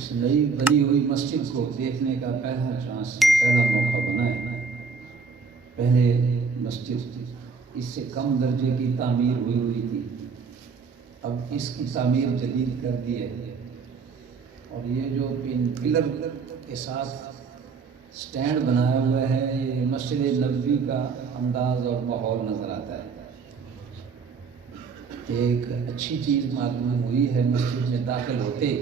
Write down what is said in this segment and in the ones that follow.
اس نئی بنی ہوئی مسجد کو دیکھنے کا پہلا موقع بنا ہے۔ پہلے مسجد اس سے کم درجے کی تعمیر ہوئی تھی، اب اس کی تعمیر جدید کر دی ہے، اور یہ جو پلر کے ساتھ سٹینڈ بنایا ہوا ہے، یہ مسجد نبوی کا انداز اور ماحول نظر آتا ہے۔ ایک اچھی چیز معلوم ہوئی ہے مسجد میں داخل ہوتے،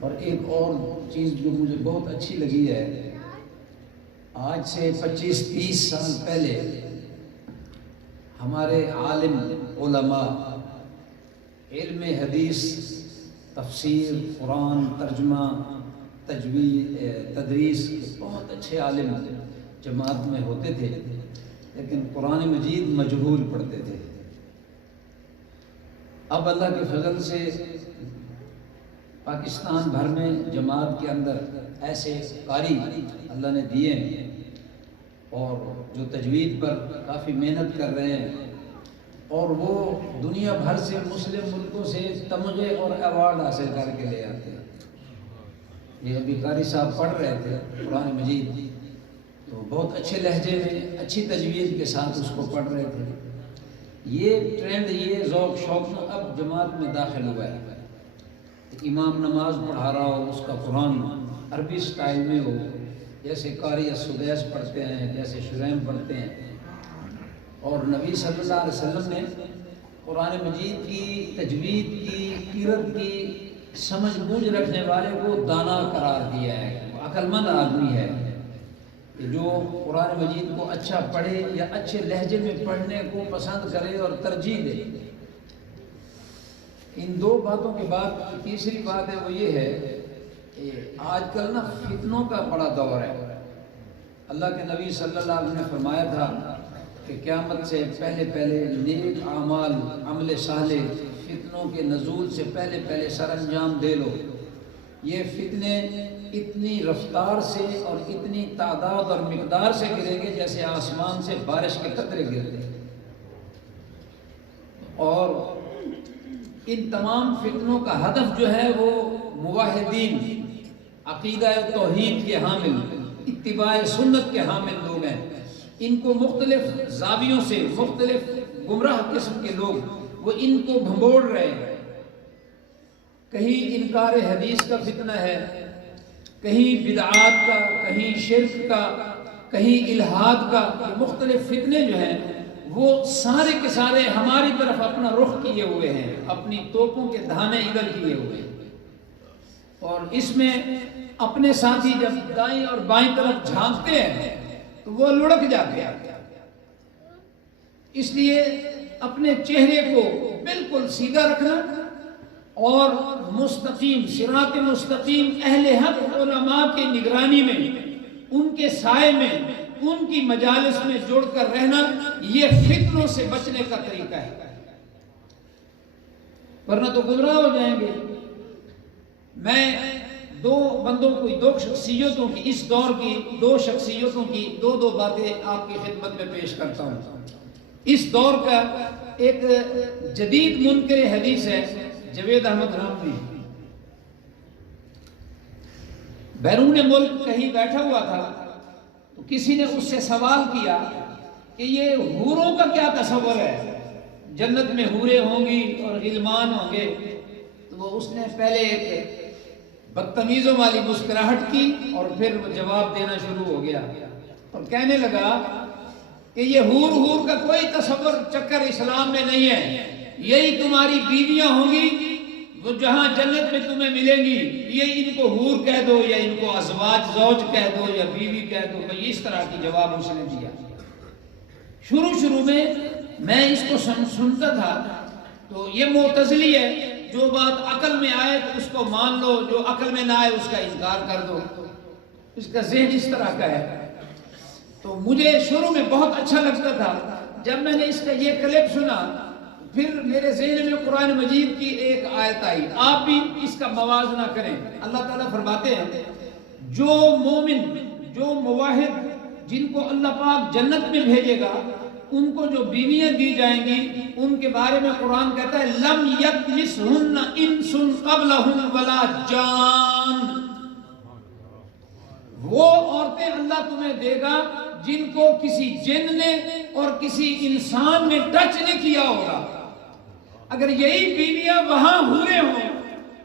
اور ایک اور چیز جو مجھے بہت اچھی لگی ہے، آج سے 25-30 سال پہلے ہمارے عالم علماء علم حدیث، تفسیر، قرآن، ترجمہ، تجوید، تدریس، بہت اچھے عالم جماعت میں ہوتے تھے، لیکن قرآن مجید مجہول پڑھتے تھے۔ اب اللہ کے فضل سے پاکستان بھر میں جماعت کے اندر ایسے قاری اللہ نے دیے ہیں، اور جو تجوید پر کافی محنت کر رہے ہیں، اور وہ دنیا بھر سے مسلم ملکوں سے تمغے اور ایوارڈ حاصل کر کے لے آتے ہیں۔ یہ ابھی قاری صاحب پڑھ رہے تھے قرآن مجید، تو بہت اچھے لہجے میں اچھی تجوید کے ساتھ اس کو پڑھ رہے تھے۔ یہ ٹرینڈ، یہ ذوق شوق اب جماعت میں داخل ہوا ہے۔ امام نماز پڑھا رہا ہو، اس کا قرآن عربی سٹائل میں ہو، جیسے قاری السدیس پڑھتے ہیں، جیسے شریم پڑھتے ہیں، اور نبی صلی اللہ علیہ وسلم نے قرآن مجید کی تجوید کی قرت کی سمجھ بوجھ رکھنے والے کو دانا قرار دیا ہے، وہ عقل مند آدمی ہے کہ جو قرآن مجید کو اچھا پڑھے یا اچھے لہجے میں پڑھنے کو پسند کرے اور ترجیح دے۔ ان دو باتوں کے بعد تیسری بات ہے، وہ یہ ہے کہ آج کل نا فتنوں کا بڑا دور ہے۔ اللہ کے نبی صلی اللہ علیہ وسلم نے فرمایا تھا کہ قیامت سے پہلے نیک اعمال، عمل صالح فتنوں کے نزول سے پہلے سر انجام دے لو۔ یہ فتنے اتنی رفتار سے اور اتنی تعداد اور مقدار سے گریں گے جیسے آسمان سے بارش کے قطرے گرتے ہیں، اور ان تمام فتنوں کا ہدف جو ہے وہ موحدین، عقیدہ توحید کے حامل، اتباع سنت کے حامل لوگ ہیں۔ ان کو مختلف زاویوں سے، مختلف گمراہ قسم کے لوگ وہ ان کو بھنبوڑ رہے ہیں۔ کہیں انکار حدیث کا فتنہ ہے، کہیں بدعات کا، کہیں شرک کا، کہیں الہاد کا، یہ مختلف فتنے جو ہیں وہ سارے کے سارے ہماری طرف اپنا رخ کیے ہوئے ہیں، اپنی توپوں کے دھانے ادھر کیے ہوئے ہیں، اور اس میں اپنے ساتھی جب دائیں اور بائیں طرف جھانکتے ہیں تو وہ لڑک جاتے ہیں۔ اس لیے اپنے چہرے کو بالکل سیدھا رکھنا اور مستقیم، صراط مستقیم اہل حق علماء کی نگرانی میں، ان کے سائے میں، ان کی مجالس میں جڑ کر رہنا، یہ فتنوں سے بچنے کا طریقہ ہے، ورنہ تو گمراہ ہو جائیں گے۔ میں دو شخصیتوں کی، اس دور کی دو شخصیتوں کی دو باتیں آپ کی خدمت میں پیش کرتا ہوں۔ اس دور کا ایک جدید منکر حدیث ہے جوید احمد راملی۔ بیرون ملک کہیں بیٹھا ہوا تھا تو کسی نے اس سے سوال کیا کہ یہ حوروں کا کیا تصور ہے، جنت میں حوریں ہوں گی اور غلمان ہوں گے؟ تو وہ اس نے پہلے ایک بدتمیزوں والی مسکراہٹ کی اور پھر وہ جواب دینا شروع ہو گیا اور کہنے لگا کہ یہ حور کا کوئی تصور چکر اسلام میں نہیں ہے، یہی تمہاری بیویاں ہوں گی وہ جہاں جنت میں تمہیں ملیں گی، یہ ان کو حور کہہ دو یا ان کو ازواج زوج کہہ دو یا بیوی کہہ دو۔ میں اس طرح کی جواب اس نے دیا۔ شروع میں اس کو سنتا تھا تو یہ معتزلی ہے، جو بات عقل میں آئے تو اس کو مان لو، جو عقل میں نہ آئے اس کا انکار کر دو، اس کا ذہن اس طرح کا ہے۔ تو مجھے شروع میں بہت اچھا لگتا تھا، جب میں نے اس کا یہ کلپ سنا پھر میرے ذہن میں قرآن مجید کی ایک آیت آئی۔ آپ بھی اس کا موازنہ کریں۔ اللہ تعالیٰ فرماتے ہیں جو مومن، جو موحد، جن کو اللہ پاک جنت میں بھیجے گا ان کو جو بیویاں دی جائیں گی ان کے بارے میں قرآن کہتا ہے لم یطمثہن انس قبلہم ولا جان، وہ عورتیں اللہ تمہیں دے گا جن کو کسی جن نے اور کسی انسان نے ٹچ نہیں کیا ہوگا۔ اگر یہی بیویاں وہاں حوریں ہوں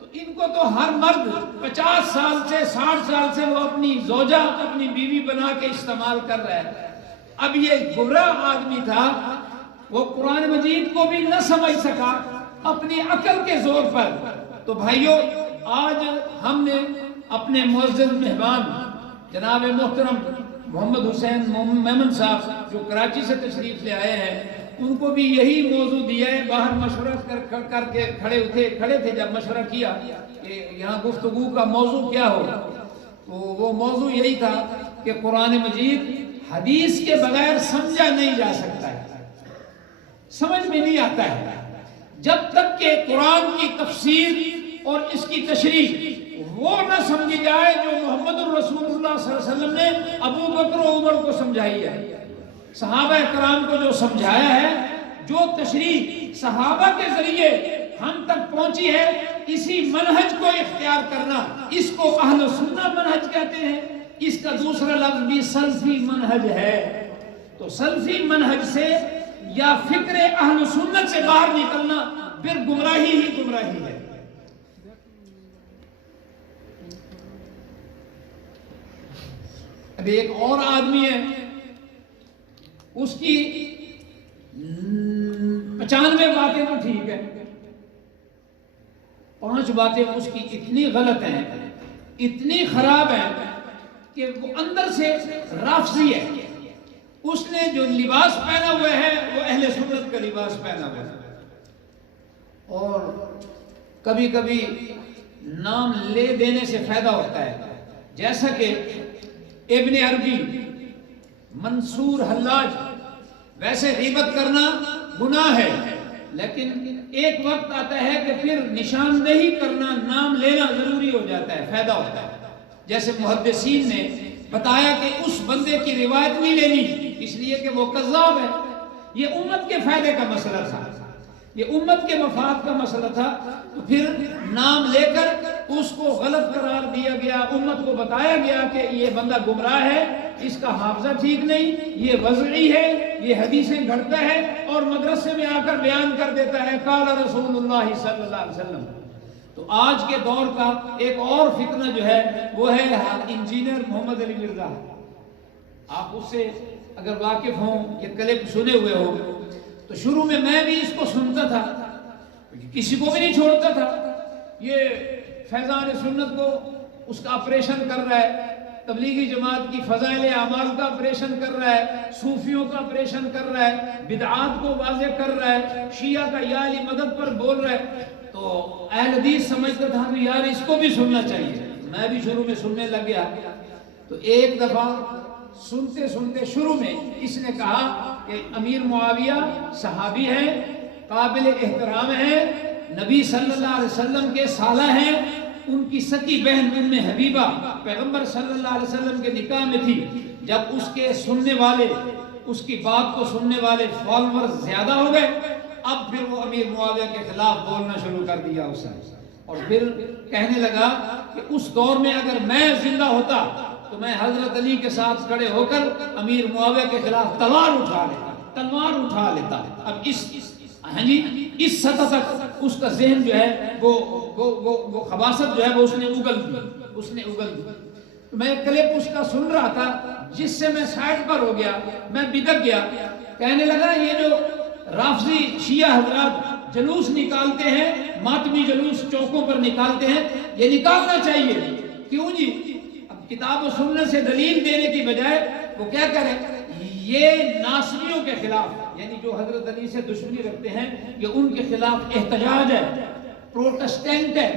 تو ان کو تو ہر مرد 50 سال سے 60 سال سے وہ اپنی زوجہ اپنی بیوی بنا کے استعمال کر رہا ہے۔ اب یہ گمراہ آدمی تھا، وہ قرآن مجید کو بھی نہ سمجھ سکا اپنی عقل کے زور پر۔ تو بھائیو، آج ہم نے اپنے معزز مہمان جناب محترم محمد حسین میمن صاحب جو کراچی سے تشریف لے آئے ہیں، ان کو بھی یہی موضوع دیا ہے۔ باہر مشورہ کر کے کھڑے تھے جب مشورہ کیا کہ یہاں گفتگو کا موضوع کیا ہو، تو وہ موضوع یہی تھا کہ قرآن مجید حدیث کے بغیر سمجھا نہیں جا سکتا ہے، سمجھ میں نہیں آتا ہے جب تک کہ قرآن کی تفسیر اور اس کی تشریح وہ نہ سمجھی جائے جو محمد الرسول اللہ صلی اللہ علیہ وسلم نے ابو بکر و عمر کو سمجھائی ہے، صحابہ کرام کو جو سمجھایا ہے، جو تشریح صحابہ کے ذریعے ہم تک پہنچی ہے، اسی منہج کو اختیار کرنا، اس کو اہل سنہ منہج کہتے ہیں۔ اس کا دوسرا لفظ بھی سلفی منہج ہے۔ تو سلفی منہج سے یا فکر اہل سنت سے باہر نکلنا پھر گمراہی ہی گمراہی ہے۔ ابھی ایک اور آدمی ہے، اس کی 95 باتیں تو ٹھیک ہے، 5 باتیں اس کی اتنی غلط ہیں، اتنی خراب ہیں کہ وہ اندر سے رافضی ہے۔ اس نے جو لباس پہنا ہوا ہے وہ اہل سنت کا لباس پہنا ہوا ہے، اور کبھی کبھی نام لے دینے سے فائدہ ہوتا ہے، جیسا کہ ابن عربی، منصور حلاج۔ ویسے غیبت کرنا گناہ ہے، لیکن ایک وقت آتا ہے کہ پھر نشاندہی کرنا، نام لینا ضروری ہو جاتا ہے، فائدہ ہوتا ہے۔ جیسے محدثین نے بتایا کہ اس بندے کی روایت نہیں لینی اس لیے کہ وہ کذاب ہے۔ یہ امت کے فائدے کا مسئلہ تھا، یہ امت کے مفاد کا مسئلہ تھا، تو پھر نام لے کر اس کو غلط قرار دیا گیا، امت کو بتایا گیا کہ یہ بندہ گمراہ ہے، اس کا حافظہ ٹھیک نہیں، یہ وضعی ہے، یہ حدیثیں گھڑتا ہے اور مدرسے میں آ کر بیان کر دیتا ہے قال رسول اللہ صلی اللہ علیہ وسلم۔ تو آج کے دور کا ایک اور فتنہ جو ہے وہ ہے انجینئر محمد علی مرزا۔ آپ اس سے اگر واقف ہوں، یہ کلپ سنے ہوئے ہو، تو شروع میں بھی اس کو سنتا تھا، کسی کو بھی نہیں چھوڑتا تھا۔ یہ فیضان سنت کو اس کا آپریشن کر رہا ہے، تبلیغی جماعت کی فضائل اعمال کا آپریشن کر رہا ہے، صوفیوں کا آپریشن کر رہا ہے، بدعات کو واضح کر رہا ہے، شیعہ کا یا علی مدد پر بول رہا ہے۔ تو اہل حدیث سمجھتا تھا کہ یار اس کو بھی سننا چاہیے، میں بھی شروع میں سننے لگ گیا۔ تو ایک دفعہ سنتے سنتے شروع میں اس نے کہا کہ امیر معاویہ صحابی ہیں، قابل احترام ہیں، نبی صلی اللہ علیہ وسلم کے سالہ ہیں، ان کی سکی بہن ام حبیبہ پیغمبر صلی اللہ علیہ وسلم کے نکاح میں تھی۔ جب اس کے سننے والے، اس کی بات کو سننے والے فالوور زیادہ ہو گئے، اب پھر وہ امیر معاویہ کے خلاف بولنا شروع کر دیا اس نے، اور پھر کہنے لگا کہ اس دور میں اگر میں زندہ ہوتا تو میں حضرت علی کے ساتھ کھڑے ہو کر امیر معاویہ کے خلاف تلوار اٹھا لیتا۔ اب اس سطح تک اس کا ذہن جو ہے وہ خباثت جو ہے وہ اس نے اگل دی۔ میں کلپ اس کا سن رہا تھا، جس سے میں سائڈ پر ہو گیا، میں بدک گیا۔ کہنے لگا یہ جو رافضی شیعہ حضرات جلوس نکالتے ہیں، ماتمی جلوس چوکوں پر نکالتے ہیں، یہ نکالنا چاہیے۔ کیوں جی؟ اب کتاب و سنت سے دلیل دینے کی بجائے وہ کیا کریں، یہ ناصریوں کے خلاف، یعنی جو حضرت علی سے دشمنی رکھتے ہیں، یہ ان کے خلاف احتجاج ہے، پروٹسٹنٹ ہے۔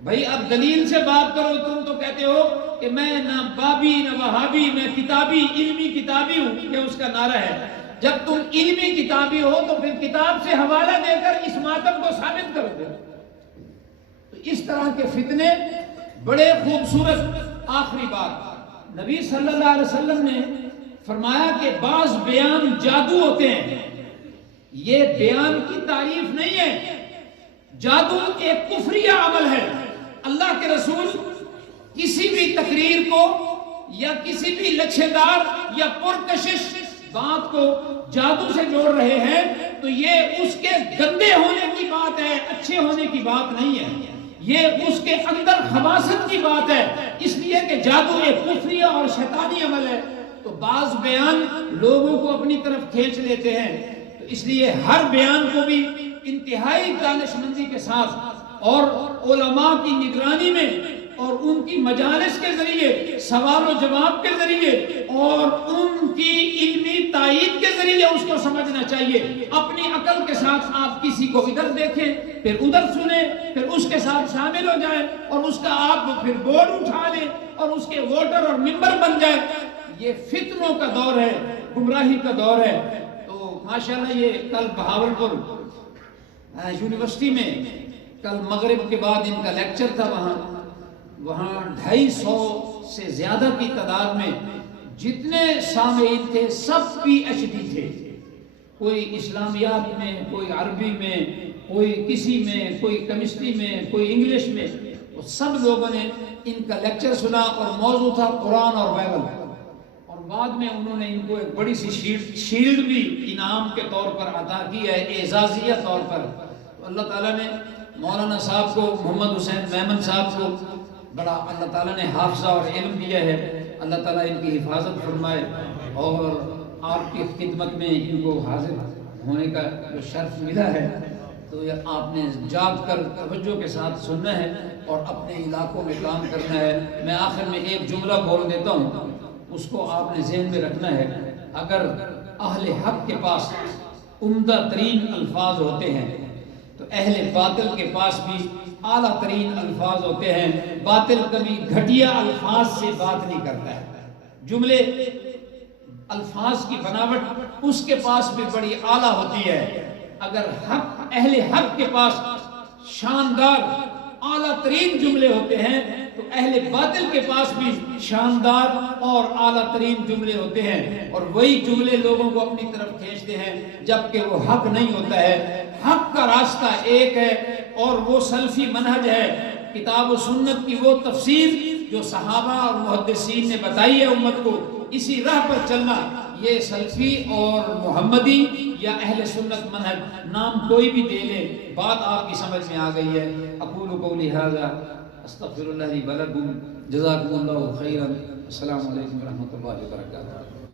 بھائی اب دلیل سے بات کرو، تم تو کہتے ہو کہ میں نہ بابی نہ وہابی، میں کتابی، علمی کتابی ہوں، یہ اس کا نعرہ ہے۔ جب تم علمی کتابی ہو تو پھر کتاب سے حوالہ دے کر اس ماتم کو ثابت کر دو۔ تو اس طرح کے فتنے بڑے خوبصورت۔ آخری بات، نبی صلی اللہ علیہ وسلم نے فرمایا کہ بعض بیان جادو ہوتے ہیں، یہ بیان کی تعریف نہیں ہے، جادو ایک کفریہ عمل ہے۔ اللہ کے رسول کسی بھی تقریر کو یا کسی بھی لچھے دار یا پرکشش بات کو جادو سے جوڑ رہے ہیں تو یہ اس کے گندے ہونے کی بات ہے، اچھے ہونے کی بات نہیں ہے، یہ اس کے اندر خباثت کی بات ہے، اس لیے کہ جادو ایک کفریہ اور شیطانی عمل ہے۔ تو بعض بیان لوگوں کو اپنی طرف کھینچ لیتے ہیں، تو اس لیے ہر بیان کو بھی انتہائی دانش مندی کے ساتھ اور علماء کی نگرانی میں اور ان کی مجالس کے ذریعے، سوال و جواب کے ذریعے اور ان کی علمی تائید کے ذریعے اس کو سمجھنا چاہیے۔ اپنی عقل کے ساتھ آپ کسی کو ادھر دیکھیں پھر ادھر سنیں پھر اس کے ساتھ شامل ہو جائیں اور اس کا آپ پھر بورڈ اٹھا لیں اور اس کے ووٹر اور ممبر بن جائیں۔ یہ فتنوں کا دور ہے، گمراہی کا دور ہے۔ تو ماشاءاللہ یہ کل بہاولپور یونیورسٹی میں کل مغرب کے بعد ان کا لیکچر تھا، وہاں 250 سے زیادہ کی تعداد میں جتنے سامعین تھے سب پی ایچ ڈی تھے، کوئی اسلامیات میں، کوئی عربی میں، کوئی کسی میں، کوئی کیمسٹری میں، کوئی انگلش میں، وہ سب لوگوں نے ان کا لیکچر سنا اور موضوع تھا قرآن اور بائبل۔ اور بعد میں انہوں نے ان کو ایک بڑی سی شیلڈ بھی انعام کے طور پر عطا کی ہے، اعزازیہ طور پر۔ تو اللہ تعالیٰ نے مولانا صاحب کو، محمد حسین میمن صاحب کو بڑا اللہ تعالیٰ نے حافظہ اور علم دیا ہے، اللہ تعالیٰ ان کی حفاظت فرمائے اور آپ کی خدمت میں ان کو حاضر ہونے کا جو شرف ملا ہے تو یہ آپ نے جاگ کر توجہ کے ساتھ سننا ہے اور اپنے علاقوں میں کام کرنا ہے۔ میں آخر میں ایک جملہ بول دیتا ہوں، اس کو آپ نے ذہن میں رکھنا ہے۔ اگر اہل حق کے پاس عمدہ ترین الفاظ ہوتے ہیں تو اہل باطل کے پاس بھی اعلیٰ ترین الفاظ ہوتے ہیں۔ باطل کبھی گھٹیا الفاظ سے بات نہیں کرتا ہے، جملے الفاظ کی بناوٹ اس کے پاس بھی بڑی اعلیٰ ہوتی ہے۔ اگر اہل حق کے پاس شاندار اعلیٰ ترین جملے ہوتے ہیں تو اہل باطل کے پاس بھی شاندار اور اعلیٰ ترین جملے ہوتے ہیں، اور وہی جملے لوگوں کو اپنی طرف کھینچتے ہیں جبکہ وہ حق نہیں ہوتا ہے۔ حق کا راستہ ایک ہے اور وہ سلفی منہج ہے، کتاب و سنت کی وہ تفسیر جو صحابہ اور محدثین نے بتائی ہے امت کو، اسی راہ پر چلنا، یہ سلفی اور محمدی یا اہل سنت منہج نام کوئی بھی دے لے، بات آپ کی سمجھ میں آ گئی ہے۔ اقول قولی ھذا استغفر اللہ لی ولکم، جزاکم اللہ خیرا، السلام علیکم ورحمۃ اللہ وبرکاتہ۔